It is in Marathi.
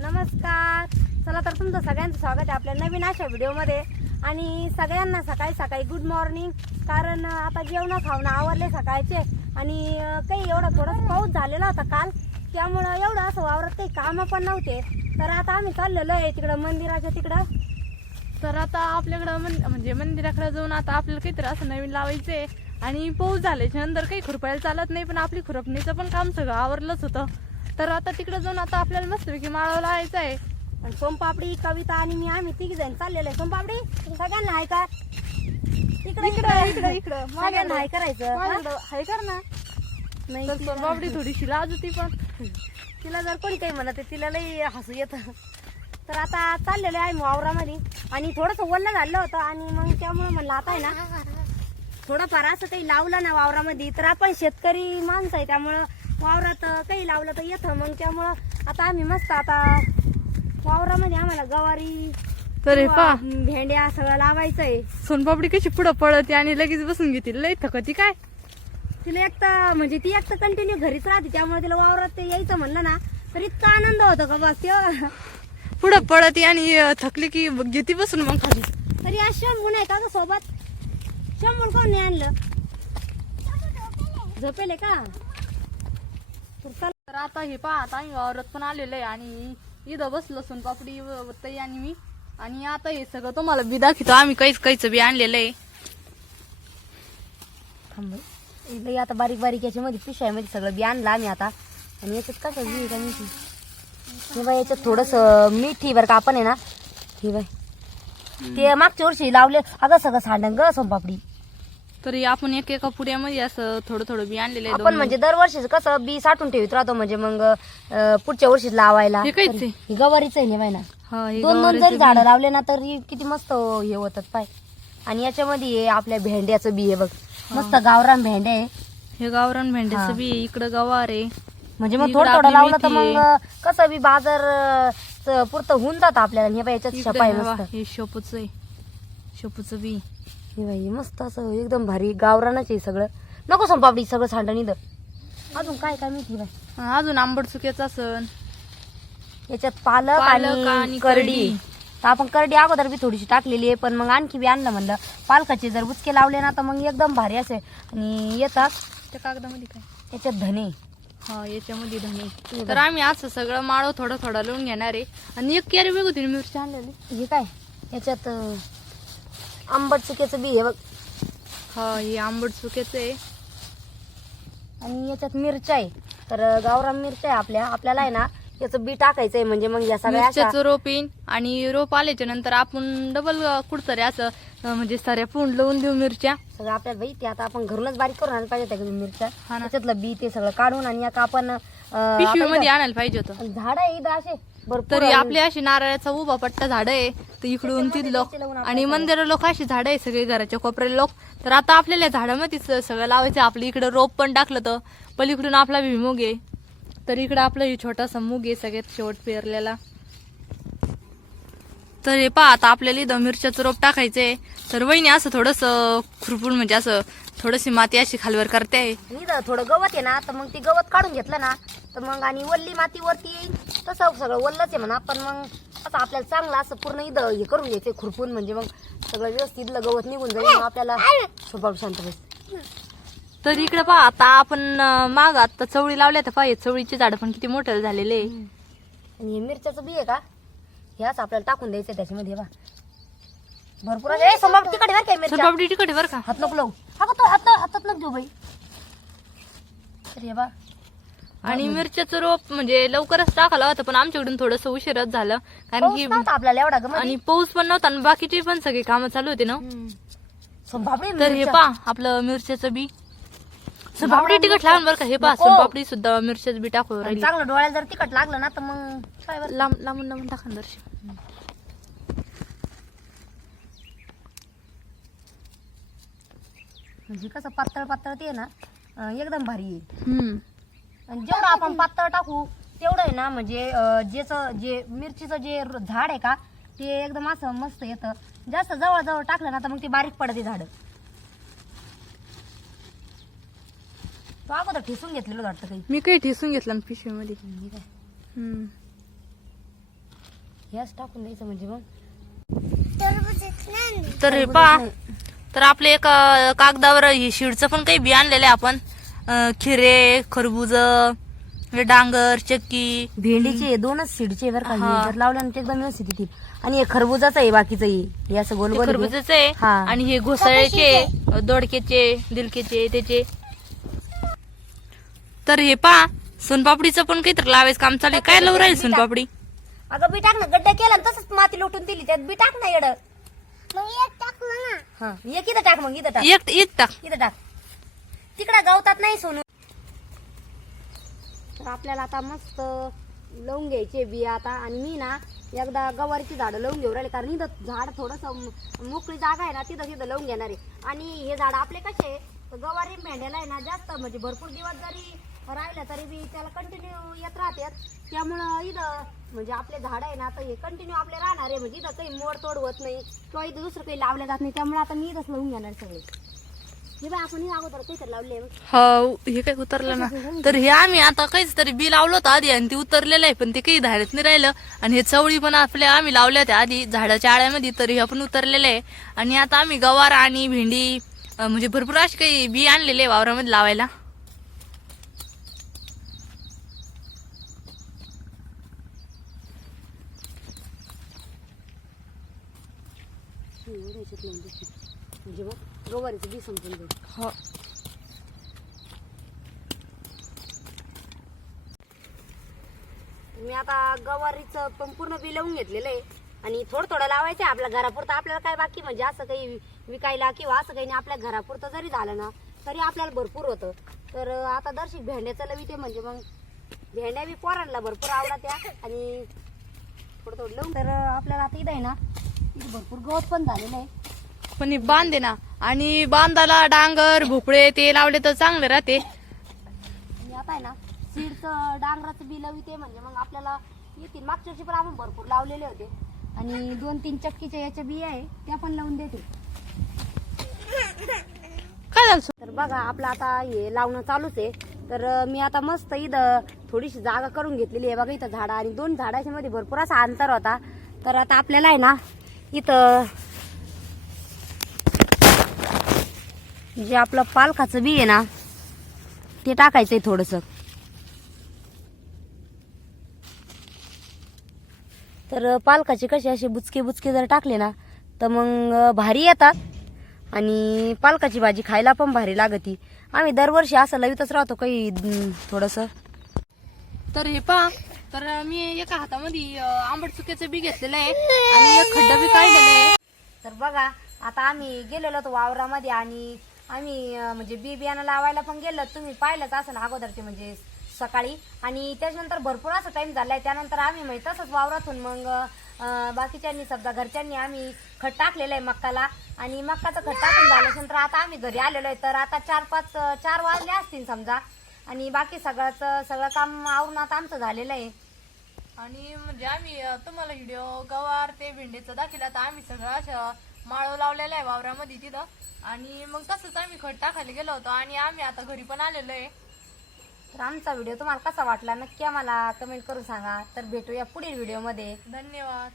नमस्कार. चला तर तुमचं सगळ्यांचं स्वागत आहे आपल्या नवीन अशा व्हिडिओमध्ये. आणि सगळ्यांना सकाळी सकाळी गुड मॉर्निंग कारण आता जेवणं खावणं आवरले सकाळचे. आणि काही एवढं थोडंसं पाऊस झालेला होता काल. त्यामुळं एवढं असं वावरत काही कामं पण नव्हते. तर आता आम्ही चाललेलो आहे तिकडं मंदिराच्या तिकडं. तर आता आपल्याकडं मन- म्हणजे मंदिराकडे जाऊन आता आपल्याला काहीतरी असं नवीन लावायचं आहे आणि पाऊस झाल्याच्यानंतर काही खुरपायला चालत नाही पण आपली खुरपणीचं पण काम सगळं आवरलंच होतं. तर आता तिकडे जाऊन आता आपल्याला मस्तपैकी माळावं लावायचं आहे. आणि सोमपापडी कविता आणि मी आम्ही तिघी जण चाललेलो आहे. सोमपापडी सगळ्यांना हाय का इकडं इकडं इकडं इकडं सगळ्यांना हाय करायचं? माझ्याकडं हाय कर ना. नाही तर थोडीशी लाज होती पण तिला जर कोणी काही म्हणत आहे, तिला लई हसू येतं. तर आता चाललेलं आहे वावरामध्ये. आणि थोडंसं वल्ल झालं होतं आणि मग त्यामुळे म्हणलं आता आहे ना थोडंफार असं काही लावलं ना वावरामध्ये. तर आपण शेतकरी माणसं आहे त्यामुळं वावरात काही लावलं तर येतं. मग त्यामुळं आता आम्ही मस्त आता वावरामध्ये आम्हाला गवारी तर पा. भेंड्या सगळं लावायचं आहे सोनपापडी कशी पुढं पळते आणि लगेच बसून घेतील. लई थकती काय? तिला एक तर म्हणजे ती एक तर कंटिन्यू घरीच राहते. त्यामुळे तिला वावरात ते यायचं म्हणलं ना तर इतका आनंद होतो का बस तेव्हा पुढं पळते आणि थकली की घेती बसून मग खाली. तरी आज शंभून आहे का ग सोबत? शंभून कोण नाही आणलं? झोपेले का? तर आता हे पहा आता आम्ही पण आलेलो आहे आणि इथं बसलो सोनपापडी पापडी ताई आणि मी. आणि आता हे सगळं तुम्हाला बी दाखवतो. आम्ही काहीच काहीच बी आणलेलं आहे. थांब बाई. आता बारीक बारीक याच्यामध्ये पिशव्यामध्ये सगळं बी आणलं आम्ही आता. आणि याच्यात कसं बी का मिठी? हे बाई याच्यात थोडस मिठी बरं का आपण आहे ना. हे बाई. ते मागच्या वर्षी लावले. अगं सगळं सांडंग ग तरी आपण एक एका पुड्यामध्ये असं थोडं थोडं बी आणलेलं आहे आपण दोन- म्हणजे दरवर्षीच कसं बी साठून ठेवत राहतो म्हणजे मग अं, पुढच्या वर्षीच लावायला. हे काहीच आहे. ही गवारीच आहे ना ना. हा, हे दोन दोन जरी. झाडं लावले ना तर किती मस्त हे होतात पाय. आणि याच्यामध्ये हे आपल्या भेंड्याचं बी आहे बघ. मस्त गावरान भेंड्या आहे. हे गावरान हा. भेंड्याचं बी आहे, इकडं गवार आहे. म्हणजे मग इकडं थोडं थोडं आपली लावलं तर मेथी मग कसं बी बाजार अं, च- पुरतं होऊन जातं आपल्याला आणि हे याच्यात इकडं शपा आहे हे बा, मस्त. हे शोपूच आहे. शोपूचं बी हे बाई मस्त असं एकदम भारी गावरानच आहे सगळं. नको संपापडी सगळं सांडण इथं अजून काय काय माहिती बाई? हा, अजून आंबट चुक्याचा सण याच्यात पालक पालक आणि आणि करडी. करडी. तर आपण करडी अगोदर बी थोडीशी टाकलेली आहे पण मग आणखी बी आणलं म्हणलं. पालकाचे जर बुचके लावले ना तर मग एकदम भारी असे. आणि येतात त्या कागदामध्ये काय? याच्यात धने. हा याच्यामध्ये धने. तर बघ. आम्ही असं सगळं माळो थोडं थोडं लिहून घेणार आहे. आणि एक कॅरी वेग होती मिरची आणलेली. हे काय? याच्यात अं, आंबट चुक्याचं बी आहे बघ. हा हे आंबट चुक्याचं आहे. आणि याच्यात मिरच्या आहे. तर गावरान मिरच्या आहे आपल्या. आपल्याला आहे ना याचं बी टाकायचं आहे म्हणजे मग या सगळ्या अशा- रोप येईन आणि रोप आल्याच्यानंतर आपण डबल कुठतरी असं अं, म्हणजे साऱ्या पूर्ण लावून देऊ मिरच्या. सगळं आपल्याला बाई ते आता आपण घरूनच बारीक करून आणायला पाहिजे त्या मिरच्या? हा ना. त्याच्यातलं बी ते सगळं काढून आणि आता आपण अं, इथं- आणायला पाहिजे होतं. झाड आहे इथं असे. तरी. आपली अशी नारळाचा उभा पट्टा झाड आहे तर इकडून तिथलं आणि मंदिर लोक अशी झाड आहे सगळे घराच्या कोपऱ्याला लोक. तर आता आपल्याला झाडामध्येच सगळं लावायचं आपलं इकडं रोप पण टाकलं तर पलीकडून आपला भीमुग आहे. तर इकडं आपलं हे छोटासा मूग आहे सगळ्यात शेवट पेरलेला. तर हे पहा आता आपल्याला इथं मिरच्याचं रोप टाकायचंय. तर वहिनी असं थोडस खुरपून म्हणजे असं थोडीशी माती अशी खालवर करते. थोडं गवत आहे ना तर मग ते गवत काढून घेतलं ना तर मग आणि वल्ली माती वरती येईल तसं सगळं वल्लच आहे म्हणा. पण मग असं आपल्याला चांगलं असं पूर्ण इथं हे करून घ्यायचं खुरपून. म्हणजे मग सगळं व्यवस्थित गवत निघून जाईल मग आपल्याला स्वभाव शांत बस तर इकडे पहा आता आपण अं, माग आता चवळी लावल्या तर पहा चवळीचे झाड पण किती मोठे झालेले आहे. आणि हे मिरच्याचं बी आहे का? हे असं आपल्याला टाकून द्यायचं त्याच्यामध्ये बा. भरपूर असं- ए, सोमवार तिकडे बरं काय तर मिरच्या? बाबडी तिकडे बरं का? हात नको लावू. अगं तो हात हातात नको देऊ बाई. तर हे बा आणि मिरच्याचं रोप म्हणजे लवकरच टाकायला होतं पण आमच्याकडून थोडस उशीरच झालं. कारण पाऊस की नव्हता आपल्याला एवढा ग आणि पाऊस पण नव्हता आणि बाकीची पण सगळी कामं चालू होती ना. तर हे पा आपलं मिरच्याचं बी. सोनपापडी तिकट लावून बरं का? हे पा नको. सोनपापडी सुद्धा मिरच्याचं बी टाकू आणि राहिली. चांगलं डोळ्याला जर तिखट लागलं ना तर मग काय बरं? लांब लांबून लांबून टाका ना म्हणजे कसं पातळ पातळ ते ना अं, एकदम भारी आहे. हम्म. आणि जेवढं आपण पातळ टाकू तेवढं आहे ना म्हणजे अं, ज्याचं जे मिरचीचं जे र- झाड आहे का ते एकदम असं मस्त येतं. जास्त जवळ जवळ टाकलं ना तर मग ते बारीक पडते झाड. तो अगोदर ठेसून घेतलेलं वाटतं काही. मी काही ठेसून घेतलं ना पिशवीमध्ये. काय? हम्म. ह्याच टाकून द्यायचं म्हणजे मग. तर पहा. तर आपले एका कागदावर हे शिडचं पण काही बी आणलेलं आहे आपण. खिरे खरबूज हे डांगर चक्की. भेंडीचे दोनच सीडचे बरं का हे हा. जर लावलं ना ते एकदम व्यवस्थित येतील. आणि हे खरबुजाचं आहे बाकीचं हे हे असं गोल गोल. खरबुजाचे आहे हा. आणि हे घोसाळ्याचे दोडकेचे दिलकेचे त्याचे. तर हे पहा सोनपापडीचं पण काहीतरी लावायचं काम चालू आहे. काय लावून राहील सोनपापडी? अगं बी टाक ना गड्डा केला ना तसंच माती लोटून दिली. त्यात बी टाक ना येड. मग एक टाकलं ना. हा एक इथं टाक मग इथं टाक. एक एक टाक. इथं टाक. तिकडे गवतात नाही सोनू. तर आपल्याला आता मस्त लावून घ्यायचे बिया आता. आणि मी ना एकदा गवारीची झाडं लावून घेऊ राहिले. कारण इथं झाड थोडस मोकळी जागा आहे ना तिथं तिथं लावून घेणार आहे. आणि हे झाड आपले कसे गवारी मेंढ्याला आहे ना जास्त म्हणजे भरपूर दिवस जरी राहिलं तरी बी त्याला कंटिन्यू येत राहतात त्यामुळं इथं म्हणजे आपले झाड आहे ना आता हे कंटिन्यू आपले राहणार आहे. म्हणजे इथं काही मोड तोड होत नाही किंवा इथं दुसरं काही लावलं जात नाही. त्यामुळे आता मी इथंच लावून घेणार सगळे. हे आपण हे अगोदर काहीतरी लावले हो हे काही उतरलं ना. तर हे आम्ही आता काहीच तरी बी लावलं होतं आधी आणि ते उतरलेलं आहे पण ते काही धाडत नाही राहिलं. आणि हे चवळी पण आपल्या आम्ही लावल्या होत्या आधी झाडाच्या आळ्यामध्ये तरी हे पण उतरलेलं आहे. आणि आता आम्ही गवार आणि भेंडी म्हणजे भरपूर असे काही बी आणलेले वावरामध्ये लावायला. म्हणजे मग गवारीचं बी संपून जाईल. हो. मी आता गवारीचं पण पूर्ण बी लावून घेतलेलं आहे. आणि थोडं थोडं लावायचं आहे आपल्या घरापुरतं आपल्याला काय बाकी म्हणजे असं काही विकायला किंवा असं काही नाही आपल्या घरापुरतं जरी झालं ना तरी आपल्याला भरपूर होतं. तर आता दर्शिक भेंड्याचं लविते म्हणजे मग भेंड्या बी पोरांना भरपूर आवडत त्या आणि थोडं थोडं लावून तर आपल्याला आता इथं आहे ना भरपूर गवत पण झालेलं आहे. पण बांधे ना. आणि बांधाला डांगर भोपळे ते लावले तर चांगले राहते. आणि आता आहे ना सीडचं डांगराचं बी लाविते म्हणजे मग आपल्याला येतील. मागच्या वर्षी पण आपण भरपूर लावलेले होते. आणि दोन तीन चक्कीच्या याच्या बिया आहे त्या पण लावून देते. काय झालं? तर बघा आपलं आता हे लावणं चालूच आहे. तर मी आता मस्त इथं थोडीशी जागा करून घेतलेली आहे. बघा इथं झाडं आणि दोन झाडाच्या मध्ये भरपूर असा अंतर होता. तर आता आपल्याला आहे ना इथं जे आपलं पालकाचं बी आहे ना ते टाकायचंय थोडस. तर पालकाचे कसे असे बुचके बुचके जर टाकले ना तर मग भारी येतात. आणि पालकाची भाजी खायला पण भारी लागती. आम्ही दरवर्षी असं लवितच राहतो काही थोडंसं. तर हे पहा तर मी एका हातामध्ये आंबट चुक्याचं बी घेतलेलं आहे आणि एक खड्डा बी काढलेलं आहे. तर बघा आता आम्ही गेलेलो होतो वावरामध्ये आणि आम्ही अं, म्हणजे बी बियाणं लावायला पण गेलो तुम्ही पाहिलंच असं अगोदरचे म्हणजे सकाळी. आणि त्याच्यानंतर भरपूर असा टाइम झालाय. त्यानंतर आम्ही म्हणजे तसंच वावरातून मग अं, बाकीच्यांनी समजा घरच्यांनी आम्ही खत टाकलेलं आहे मक्काला. आणि मक्काचं खत टाकून झाल्यानंतर आता आम्ही घरी आलेलो आहे. तर आता चार पाच अं, चार वाजले असतील समजा. आणि बाकी सगळंच सगळं काम आवरून आता आमचं झालेलं आहे. आणि म्हणजे आम्ही तुम्हाला व्हिडिओ गवार ते भेंडीचं दाखिला तर आम्ही सगळं असं माळव लावलेलं आहे वावरामध्ये तिथं. आणि मग तसंच आम्ही खत टाकायला गेलो होतो आणि आम्ही आता घरी पण आलेलो आहे. तर आमचा व्हिडिओ तुम्हाला कसा वाटला नक्की आम्हाला कमेंट करून सांगा. तर भेटूया पुढील व्हिडिओमध्ये. धन्यवाद.